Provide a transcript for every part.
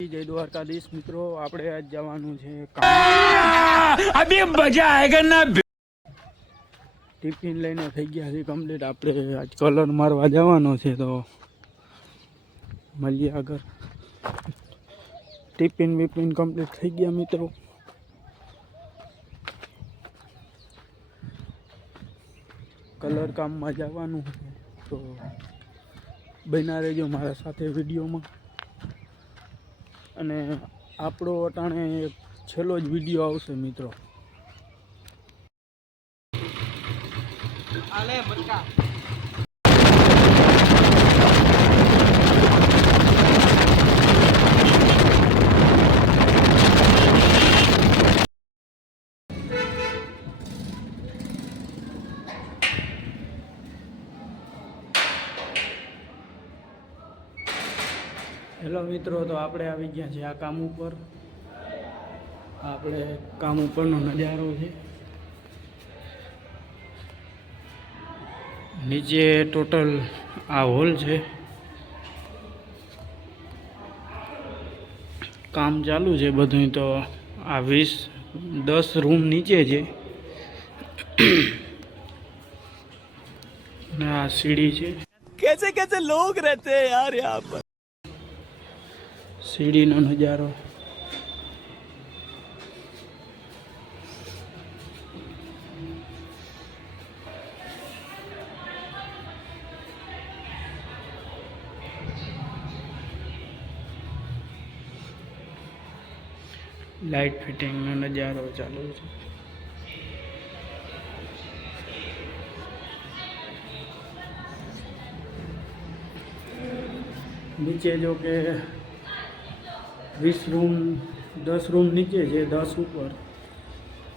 જય દ્વારકાધીશ મિત્રો, આપણે આજ જવાનું છે अभी मजा आएगा ना। ટિફિન લઈને થઈ ગયા છે કમ્પ્લીટ. આપણે આજ કલર મારવા જવાનો છે તો મળીએ આગળ. ટિફિન વિફિન કમ્પ્લીટ થઈ ગયા મિત્રો. કલર કામમાં જવાનું તો બન્યા રહેજો મારા સાથે વિડીયોમાં. અને આપણો અટાણે છેલ્લો જ વિડીયો આવશે મિત્રો. હેલો મિત્રો, તો આપણે આવી ગયા છે આ કામ ઉપર. આપણે કામ ઉપરનો નજારો છે. નીચે ટોટલ આ હોલ છે, કામ ચાલુ છે બધું. તો આ 10 રૂમ નીચે છે ને આ સીડી છે. कैसे कैसे लोग रहते हैं यार यहाँ पर। સીડીનો નજારો. લાઇટ ફિટિંગનો નજારો ચાલુ છે. નીચે જો કે 20 રૂમ, 10 રૂમ નીચે છે, 10 ઉપર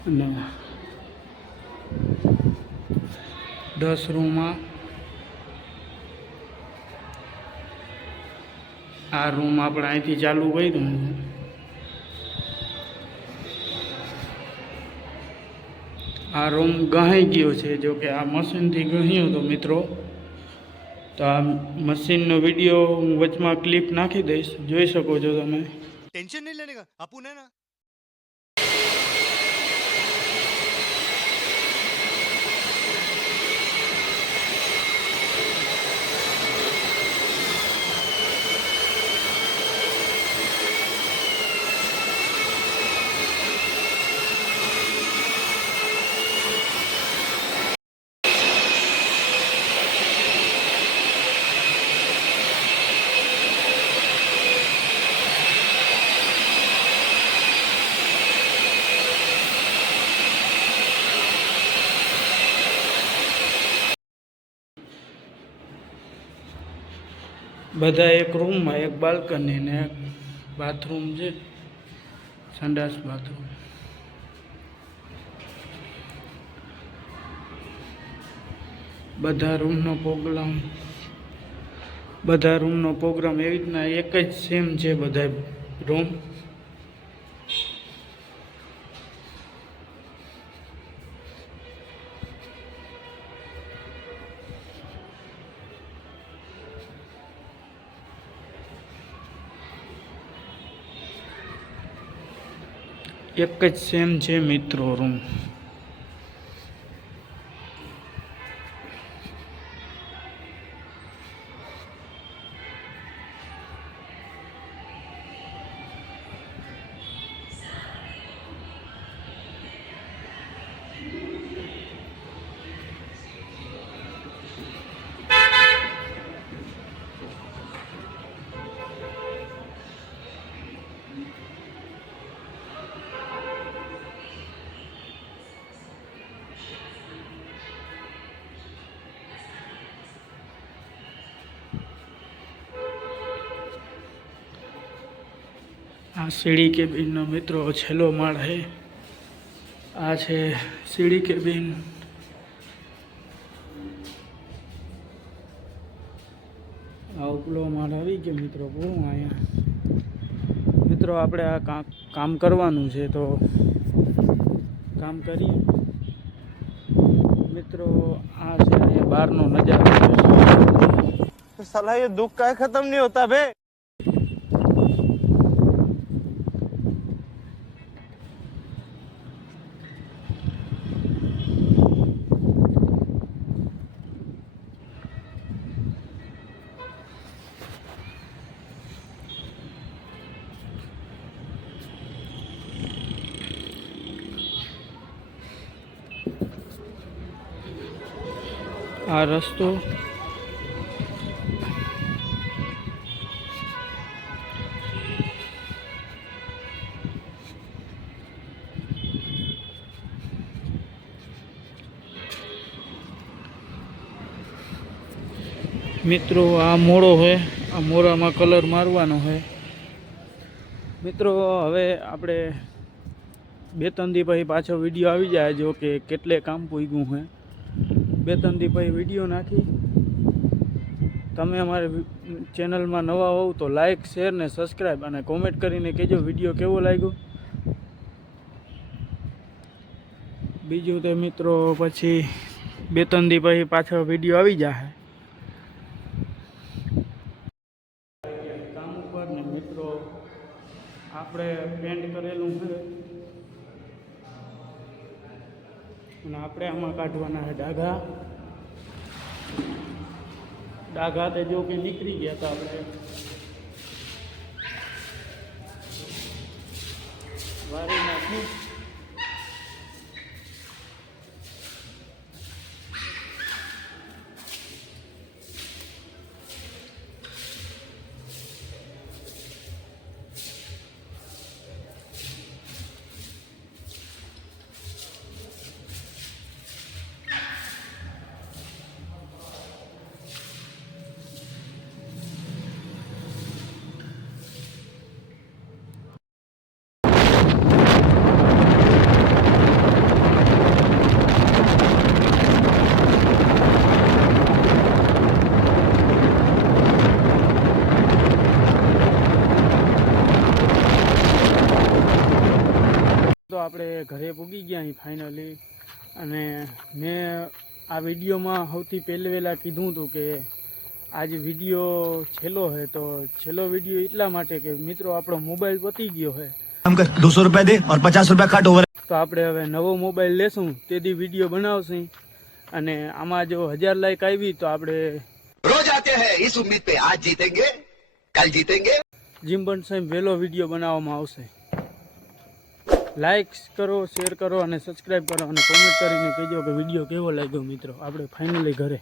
અને 10 રૂમમાં આ રૂમ આપણે અહીંથી ચાલુ કર્યું. આ રૂમ ગહાઈ ગયો છે, જો કે આ મશીનથી ગહ્યો હતો મિત્રો. તો આ મશીનનો વિડીયો હું વચમાં ક્લિપ નાખી દઈશ, જોઈ શકો છો તમે. टेंशन नहीं लेने का अपन है ना। બધા એક રૂમમાં, એક બાલ્કની ને એક બાથરૂમ છે, સંડાસ બાથરૂમ. બધા રૂમનો પ્રોગ્રામ એવી રીતના એક જ સેમ છે બધા રૂમ. એક જ સેમ છે મિત્રો રૂમ. આ સીડી કેબિનનો મિત્રો છેલ્લો માળ છે. આ છે સીડી કેબિન. આ ઉપલો માળ આવી ગયો મિત્રો. પૂરું અહીંયા મિત્રો આપણે આ કામ કરવાનું છે તો કામ કરીએ મિત્રો. આ છે અહીંયા બહારનો નજારો. साला ये दुख का खत्म नहीं होता बे। આ રસ્તો મિત્રો આ મોડો હોય, આ મોરામાં કલર મારવાનો હોય મિત્રો. હવે આપણે 2-3 દી પછી પાછો વિડીયો આવી જાય, જો કે કેટલે કામ પૂગ્યું હોય. 2-3 દી પછી વિડીયો નાખી. તમે અમારી ચેનલમાં નવા હોવ તો લાઈક, શેર ને સબસ્ક્રાઈબ અને કોમેન્ટ કરીને કહેજો વિડીયો કેવો લાગ્યો. બીજું તો મિત્રો પછી 2-3 દી પછી પાછો વિડીયો આવી જાય કામ ઉપર ને મિત્રો. આપણે પેન્ટ કરેલું છે અને આપણે આમાં કાઢવાના છે ડાઘા. ડાઘા તે જો કે નીકળી ગયા હતા, આપણે વારી નાખી. તો આપણે ઘરે પૂગી ગયા અહીં ફાઇનલી. અને મેં આ વિડીયોમાં સૌથી પહેલાં કીધું હતું કે આજ વિડીયો છેલ્લો છે. તો છેલ્લો વિડીયો એટલા માટે કે મિત્રો આપણો મોબાઈલ પતી ગયો છે. 200 रुपया दे और 50 रुपया काट ओवर. તો આપણે હવે નવો મોબાઈલ લેશું, તેથી વિડીયો બનાવશું. અને આમાં જો 1000 લાઈક આવી તો આપણે रोज आते हैं इस उम्मीद पे आज जीतेंगे कल जीतेंगे. જીમ્બન સાહેબ વહેલો વિડીયો બનાવવામાં આવશે. લાઈક કરો, શેર કરો અને સબસ્ક્રાઈબ કરો અને કોમેન્ટ કરીને કહેજો કે વિડીયો કેવો લાગ્યો મિત્રો. આપણે ફાઇનલી ઘરે